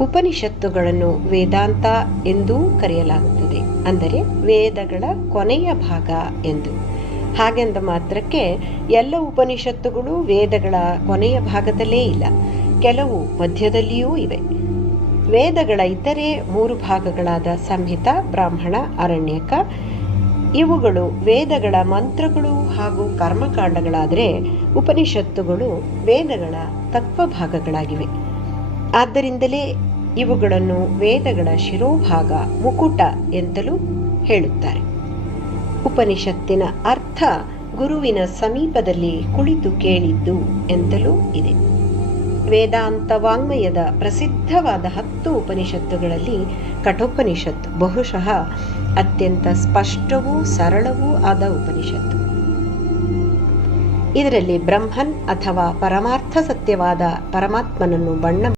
ಉಪನಿಷತ್ತುಗಳನ್ನು ವೇದಾಂತ ಎಂದೂ ಕರೆಯಲಾಗುತ್ತದೆ. ಅಂದರೆ ವೇದಗಳ ಕೊನೆಯ ಭಾಗ ಎಂದು. ಹಾಗೆಂದ ಮಾತ್ರಕ್ಕೆ ಎಲ್ಲ ಉಪನಿಷತ್ತುಗಳು ವೇದಗಳ ಕೊನೆಯ ಭಾಗದಲ್ಲೇ ಇಲ್ಲ. ಕೆಲವು ಮಧ್ಯದಲ್ಲಿಯೂ ಇವೆ. ವೇದಗಳ ಇತರೆ ಮೂರು ಭಾಗಗಳಾದ ಸಂಹಿತ, ಬ್ರಾಹ್ಮಣ, ಅರಣ್ಯಕ, ಇವುಗಳು ವೇದಗಳ ಮಂತ್ರಗಳು ಹಾಗೂ ಕರ್ಮಕಾಂಡಗಳಾದರೆ ಉಪನಿಷತ್ತುಗಳು ವೇದಗಳ ತತ್ವ ಭಾಗಗಳಾಗಿವೆ ಆದ್ದರಿಂದಲೇ ಇವುಗಳನ್ನು ವೇದಗಳ ಶಿರೋಭಾಗ ಮುಕುಟ ಎಂತಲೂ ಹೇಳುತ್ತಾರೆ. ಉಪನಿಷತ್ತಿನ ಅರ್ಥ ಗುರುವಿನ ಸಮೀಪದಲ್ಲಿ ಕುಳಿತು ಕೇಳಿದ್ದು ಎಂತಲೂ ಇದೆ. ವೇದಾಂತ ವಾಂಗ್ಮಯದ ಪ್ರಸಿದ್ಧವಾದ ಹತ್ತು ಉಪನಿಷತ್ತುಗಳಲ್ಲಿ ಕಠೋಪನಿಷತ್ ಬಹುಶಃ ಅತ್ಯಂತ ಸ್ಪಷ್ಟವೂ ಸರಳವೂ ಆದ ಉಪನಿಷತ್ತು. ಇದರಲ್ಲಿ ಬ್ರಹ್ಮನ್ ಅಥವಾ ಪರಮಾರ್ಥ ಸತ್ಯವಾದ ಪರಮಾತ್ಮನನ್ನು ಬಣ್ಣ